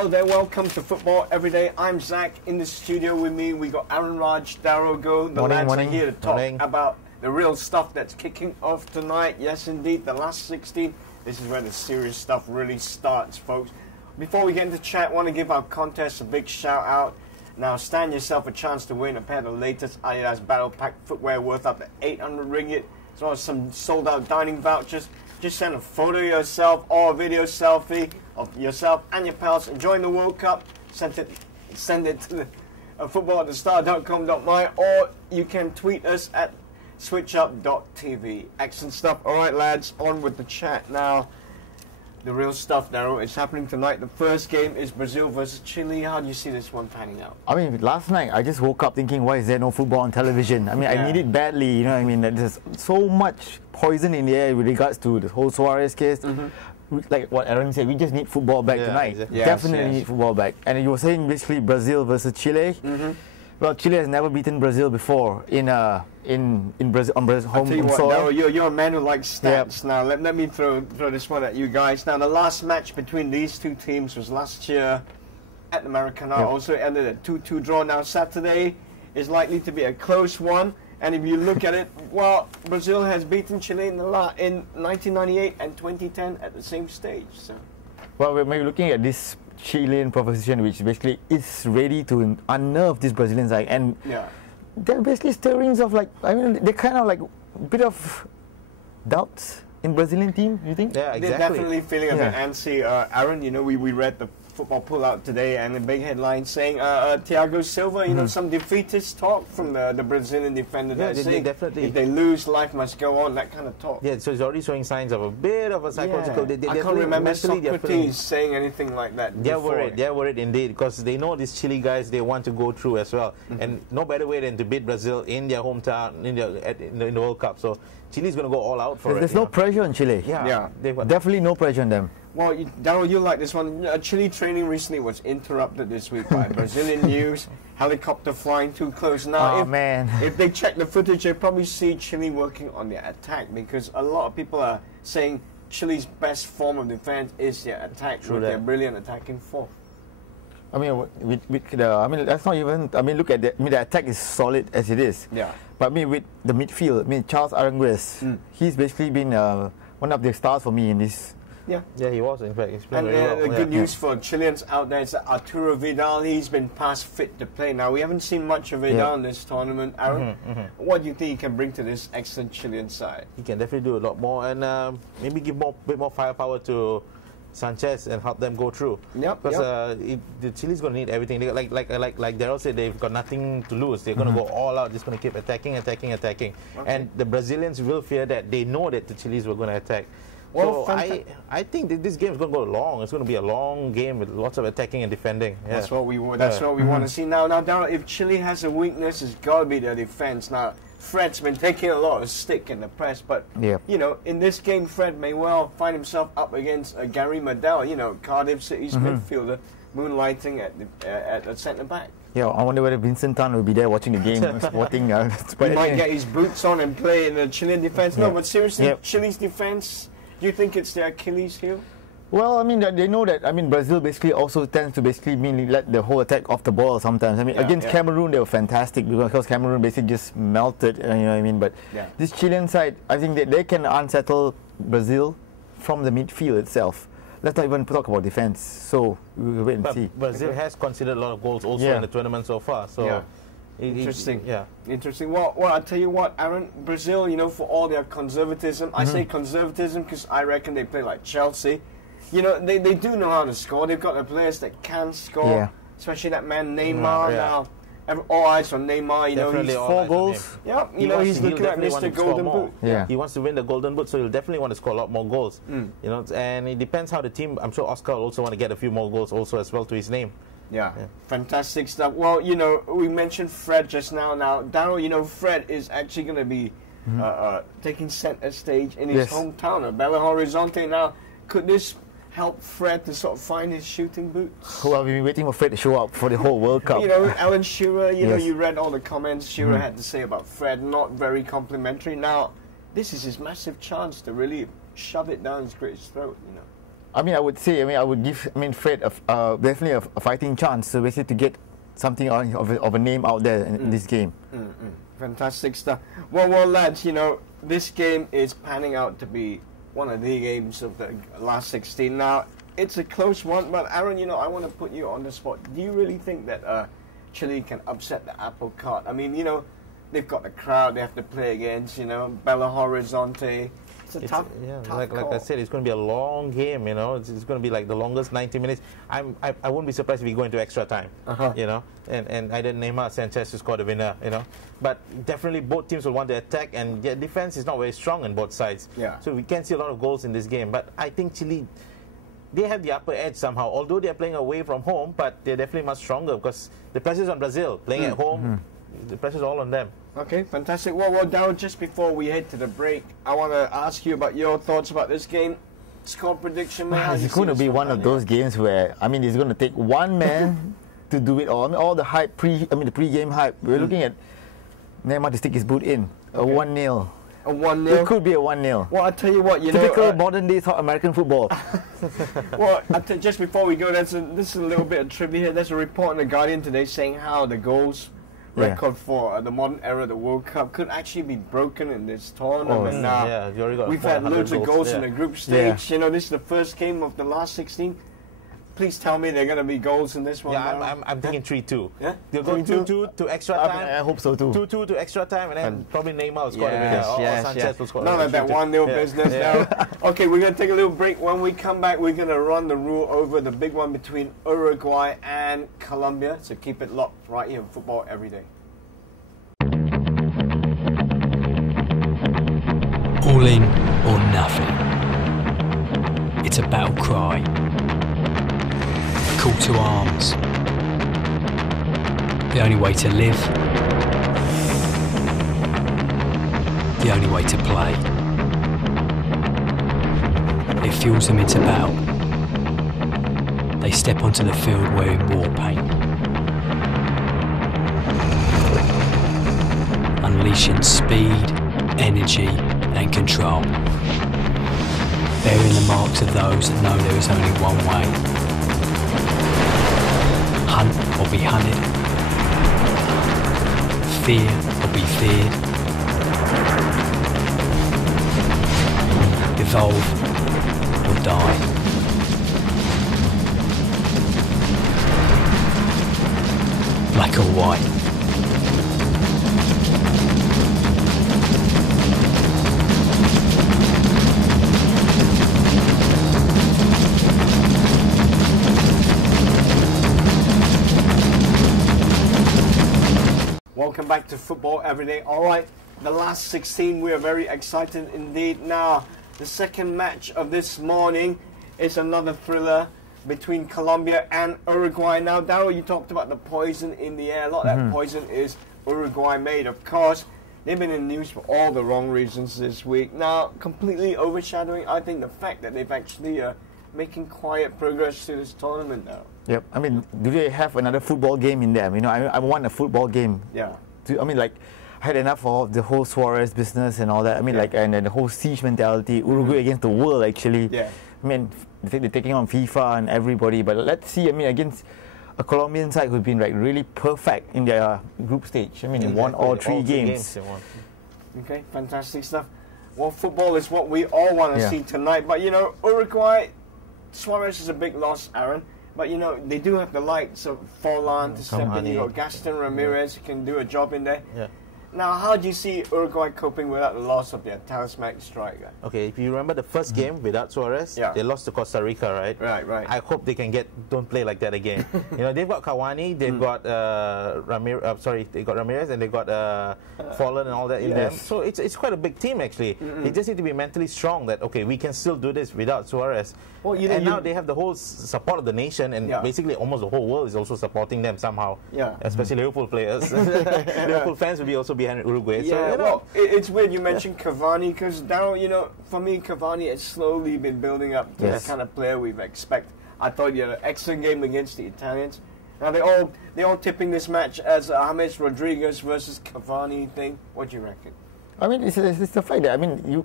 Hello there, welcome to Football Everyday. I'm Zach. In the studio with me, we got Aaron, Raj, Darryl, Go. The lads are here to talk about the real stuff that's kicking off tonight. Yes, indeed, the last 16. This is where the serious stuff really starts, folks. Before we get into chat, I want to give our contest a big shout out. Now, stand yourself a chance to win a pair of the latest Adidas Battle Pack footwear worth up to 800 ringgit, as well as some sold out dining vouchers. Just send a photo of yourself or a video selfie of yourself and your pals enjoying the World Cup. Send it to the football@thestar.com.my, or you can tweet us at switchup.tv. Excellent stuff. All right, lads, on with the chat now. The real stuff, Darryl, is happening tonight. The first game is Brazil versus Chile. How do you see this one panning out? I mean, last night I just woke up thinking, why is there no football on television? I mean, I need it badly, you know what I mean? There's so much poison in the air with regards to the whole Suarez case. Like what Aaron said, we just need football back tonight. Exactly. Definitely need football back. And you were saying basically Brazil versus Chile. Well, Chile has never beaten Brazil before in Brazil on Brazil home soil. Darryl, you're a man who likes stats. Now let me throw this one at you guys. Now the last match between these two teams was last year at the Maracanã. Also ended at 2-2 draw. Now Saturday is likely to be a close one. And if you look at it, well, Brazil has beaten Chile in 1998 and 2010 at the same stage. So. Well, we're maybe looking at this Chilean proposition, which basically is ready to unnerve this Brazilian side, and they're basically stirrings of, like, I mean, they're kind of like a bit of doubts in Brazilian team. You think? Yeah, exactly. They're definitely feeling a bit antsy. Aaron, you know, we read the football pull-out today, and the big headline saying Thiago Silva, you know, some defeatist talk from the Brazilian defender. They definitely. If they lose, life must go on. That kind of talk. Yeah, so he's already showing signs of a bit of a psychological. I can't remember Socrates saying anything like that. They're worried. They're worried indeed, because they know these Chile guys. They want to go through as well, and no better way than to beat Brazil in their hometown in the World Cup. So Chile's going to go all out for it. There's no pressure on Chile. Definitely no pressure on them. Well, Darryl, you like this one. Chile training recently was interrupted this week by Brazilian news. Helicopter flying too close. Now, if they check the footage, they probably see Chile working on their attack, because a lot of people are saying Chile's best form of defense is their attack with their brilliant attacking force. I mean, that's not even. I mean, look at the attack is solid as it is. Yeah. But I mean, with the midfield, I mean, Charles Aranguez, he's basically been one of the stars for me in this. Yeah, he was, in fact. He's playing and very well. The good news for Chileans out there is that Arturo Vidal, he's been past fit to play. Now, we haven't seen much of Vidal in this tournament. Aaron, what do you think he can bring to this excellent Chilean side? He can definitely do a lot more, and maybe give a bit more firepower to Sanchez and help them go through. Because the Chile's going to need everything. They, like Darryl said, they've got nothing to lose. They're going to go all out, just going to keep attacking. And the Brazilians will fear that. They know that the Chileans were going to attack. Well, so I think that this game is going to go long. It's going to be a long game with lots of attacking and defending. That's what we want to see. Now, Darryl, if Chile has a weakness, it's got to be their defense. Now, Fred's been taking a lot of stick in the press, but you know, in this game, Fred may well find himself up against Gary Medel, you know, Cardiff City's midfielder, moonlighting at the centre back. Yeah, I wonder whether Vincent Tan will be there watching the game, sporting. He might get his boots on and play in the Chilean defense. No, but seriously, Chile's defense. Do you think it's their Achilles heel? Well, I mean, they know that. I mean, Brazil basically also tends to let the whole attack off the ball sometimes. I mean, against Cameroon, they were fantastic because Cameroon basically just melted, you know what I mean? But this Chilean side, I think that they can unsettle Brazil from the midfield itself. Let's not even talk about defense. So we'll wait and see. Brazil has conceded a lot of goals also in the tournament so far. So. Interesting. Interesting. Well, I tell you what, Aaron, Brazil, you know, for all their conservatism, I say conservatism because I reckon they play like Chelsea. You know, they do know how to score. They've got the players that can score, especially that man Neymar now. All eyes on Neymar, you know, he's 4 goals. Yeah, you know, he's looking at Mr. Golden Boot. He wants to win the Golden Boot, so he'll definitely want to score a lot more goals. You know, and it depends how the team, I'm sure Oscar will also want to get a few more goals also as well to his name. Yeah, fantastic stuff. Well, you know, we mentioned Fred just now. Now, Darryl, you know, Fred is actually going to be taking center stage in his hometown of Belo Horizonte. Now, could this help Fred to sort of find his shooting boots? Well, we've been waiting for Fred to show up for the whole World Cup. You know, Alan Shearer, you know, you read all the comments Shearer had to say about Fred, not very complimentary. Now, this is his massive chance to really shove it down his throat, you know. I mean, I would say, I would give, Fred definitely a fighting chance. So basically to get something of a name out there in this game. Fantastic stuff. Well, lads, this game is panning out to be one of the games of the last 16. Now, it's a close one, but Aaron, I want to put you on the spot. Do you really think that Chile can upset the apple cart? I mean, they've got the crowd they have to play against, Belo Horizonte. It's a tough like I said, it's going to be a long game, It's going to be like the longest 90 minutes. I wouldn't be surprised if we go into extra time, And I didn't Neymar Sanchez to score the winner, But definitely both teams will want to attack, and their defense is not very strong on both sides. Yeah. So we can see a lot of goals in this game. But I think Chile, they have the upper edge somehow. Although they're playing away from home, but they're definitely much stronger because the pressure's on Brazil. Playing at home, the pressure's all on them. Okay, fantastic. Well, Darryl, just before we head to the break, I want to ask you about your thoughts about this game. Score prediction, man. It's going to be one of those games where, it's going to take one man to do it all. All the hype, the pre-game hype. We're looking at Neymar to stick his boot in. A 1-0. A 1-0? It could be a 1-0. Well, I'll tell you what, typical modern-day American football. Well, just before we go, this is a little bit of trivia here. There's a report in The Guardian today saying how the goals record for the modern era of the World Cup could actually be broken in this tournament. We've had loads of goals in the group stage. This is the first game of the last 16. Please tell me there are going to be goals in this one. Yeah, I'm thinking 3-2. Yeah? They'll go 2-2 to extra time. I hope so too. 2-2 to extra time, and then probably Neymar will score the winner, or Sanchez will score. None of that 1-0 business now. Okay, we're going to take a little break. When we come back, we're going to run the rule over the big one between Uruguay and Colombia. So keep it locked right here on Football Every Day. All in or nothing. It's a battle cry. A call to arms. The only way to live. The only way to play. It fuels them into battle. They step onto the field wearing war paint. Unleashing speed, energy and control, bearing the marks of those that know there is only one way. Hunt or be hunted, fear or be feared, evolve or die. Black or white. Welcome back to Football Every Day. All right, the last 16, we are very excited indeed. Now, the second match of this morning is another thriller between Colombia and Uruguay. Now, Darryl, you talked about the poison in the air. A lot of that poison is Uruguay made, of course. They've been in the news for all the wrong reasons this week. Now, completely overshadowing, I think, the fact that they've actually making quiet progress to this tournament now. Yep. Do they have another football game in them? I want a football game. Yeah. I had enough of the whole Suarez business and all that. And then the whole siege mentality, Uruguay against the world, actually. Yeah. They're taking on FIFA and everybody. But let's see, against a Colombian side who's been really perfect in their group stage. They won all three games. Okay, fantastic stuff. Well, football is what we all want to see tonight. But, Uruguay, Suarez is a big loss, Aaron. But, they do have the likes of Forlan to step in. You got Gaston Ramirez who can do a job in there. Yeah. Now, how do you see Uruguay coping without the loss of their talismanic striker? Okay, if you remember the first game without Suarez, they lost to Costa Rica, right? Right. I hope they can don't play like that again. They've got Cavani, they've got they got Ramirez, and they've got Forlan and all that in them. So it's quite a big team actually. They just need to be mentally strong that okay, we can still do this without Suarez. Well, now they have the whole support of the nation, and basically almost the whole world is also supporting them somehow. Yeah. Especially Liverpool players. Liverpool fans will be also behind Uruguay. Yeah, so, it's weird you mentioned Cavani because Darryl, for me, Cavani has slowly been building up to the kind of player we expect. I thought he had an excellent game against the Italians. Now they're all tipping this match as a James Rodriguez versus Cavani thing. What do you reckon? I mean, it's the fact that, I mean,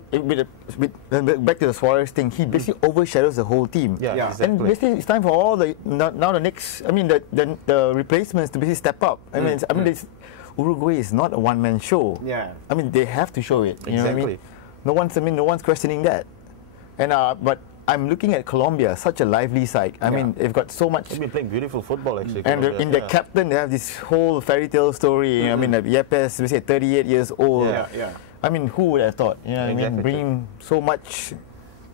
back to the Suarez thing, he basically overshadows the whole team. Yeah. Exactly. And basically, it's time for all now the next, I mean, the replacements to basically step up. I mean, Uruguay is not a one-man show. Yeah. I mean, they have to show it. You know what I mean? Exactly. No one's questioning that. And but I'm looking at Colombia, such a lively side. I mean, they've got so much. They've been playing beautiful football, actually. And in the captain, they have this whole fairy tale story. I mean, Yepes, we say 38 years old. I mean, who would have thought? You know what I mean? Bringing so much.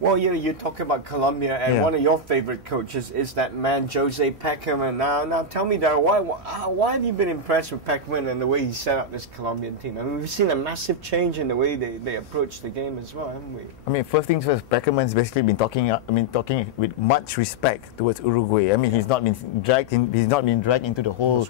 Well, you talk about Colombia, and one of your favorite coaches is that man Jose Pekerman. Now tell me, Darryl, why have you been impressed with Pekerman and the way he set up this Colombian team? I mean, we've seen a massive change in the way they approach the game as well, haven't we? I mean, first things first, Pekerman's basically been talking with much respect towards Uruguay. I mean, he's not been dragged into the whole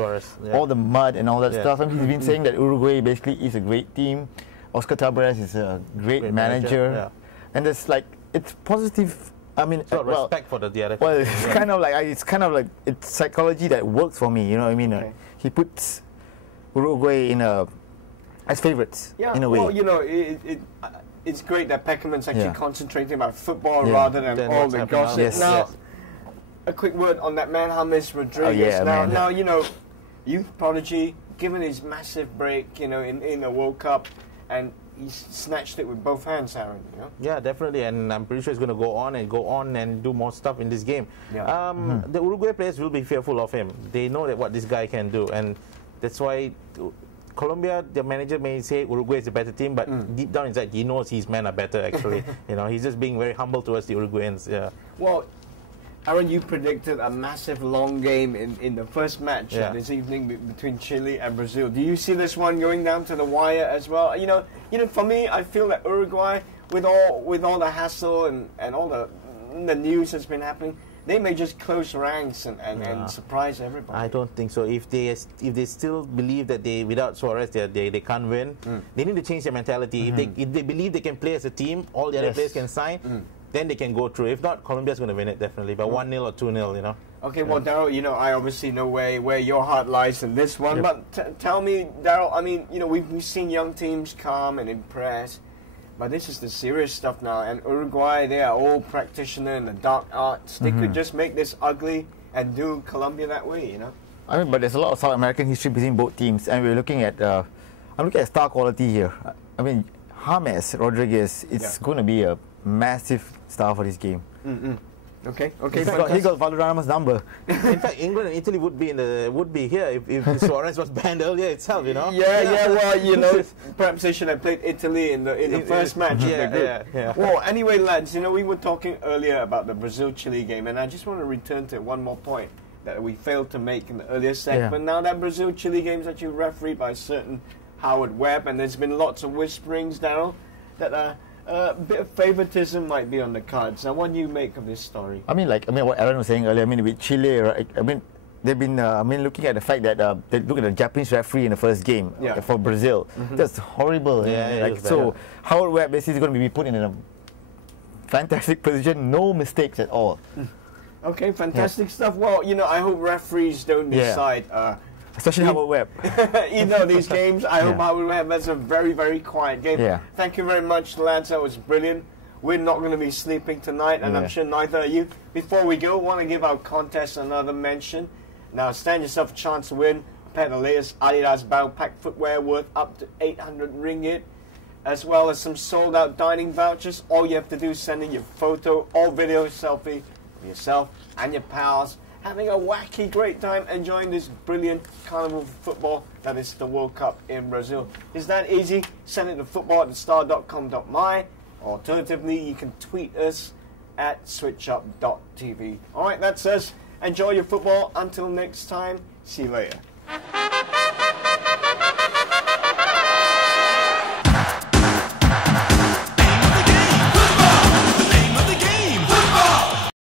all the mud and all that stuff. I mean, he's been saying that Uruguay basically is a great team. Oscar Tabarez is a great manager. And it's like, it's positive. I mean, respect for the other. Well, it's kind of like it's psychology that works for me. You know what I mean? He puts Uruguay as favourites in a way. Well, you know, it's great that Pekerman's actually concentrating about football rather than all the gossip. Now, a quick word on that man James Rodriguez. Now, you know, youth prodigy, given his massive break, you know, in the World Cup, and he snatched it with both hands, Aaron. You know? Yeah, definitely, and I'm pretty sure he's going to go on and do more stuff in this game. The Uruguay players will be fearful of him. They know that what this guy can do, and that's why Colombia, the manager may say Uruguay is a better team, but deep down inside, he knows his men are better. Actually, you know, he's just being very humble towards the Uruguayans. Yeah. Well, Aaron, you predicted a massive long game in the first match this evening between Chile and Brazil. Do you see this one going down to the wire as well? You know, for me, I feel that Uruguay, with all the hassle and all the news that's been happening, they may just close ranks and surprise everybody. I don't think so. If they still believe that without Suarez they can't win, they need to change their mentality. If they believe they can play as a team, all the other players can sign. Then they can go through. If not, Colombia's going to win it definitely, by 1-0 or 2-0, you know. Okay, well, Darryl, you know, I obviously know where your heart lies in this one, but tell me, Darryl, I mean, you know, we've seen young teams come and impress, but this is the serious stuff now, and Uruguay, they are all practitioners in the dark arts. They could just make this ugly and do Colombia that way, you know. I mean, but there's a lot of South American history between both teams, and we're looking at, I'm looking at star quality here. I mean, James Rodriguez, it's going to be a massive star for this game. Okay. He got Valderrama's number. In fact, England and Italy would be here if Suarez was banned earlier itself, you know. Well, you know, perhaps they should have played Italy in the first match. Well, anyway, lads, you know, we were talking earlier about the Brazil-Chile game, and I just want to return to one more point that we failed to make in the earlier segment. Now that Brazil-Chile game is actually refereed by a certain Howard Webb, and there's been lots of whisperings, Darryl, that a bit of favoritism might be on the cards. Now, what do you make of this story? I mean, what Aaron was saying earlier. I mean, with Chile, right? I mean, they've been. Looking at the fact that they look at the Japanese referee in the first game for Brazil. That's horrible. So Howard Webb basically is going to be put in a fantastic position. No mistakes at all. Okay, fantastic stuff. Well, you know, I hope referees don't decide. Especially Howard Webb. You know, these games, I hope Howard Webb has a very, very quiet game. Thank you very much, lads. That was brilliant. We're not going to be sleeping tonight, and I'm sure neither are you. Before we go, want to give our contest another mention. Now, stand yourself a chance to win a pair of the latest Adidas Battle Pack footwear worth up to 800 ringgit, as well as some sold-out dining vouchers. All you have to do is send in your photo or video selfie of yourself and your pals having a wacky great time enjoying this brilliant carnival football that is the World Cup in Brazil. It's that easy. Send it to football@thestar.com.my. Alternatively, you can tweet us at switchup.tv. All right, that's us. Enjoy your football. Until next time, see you later.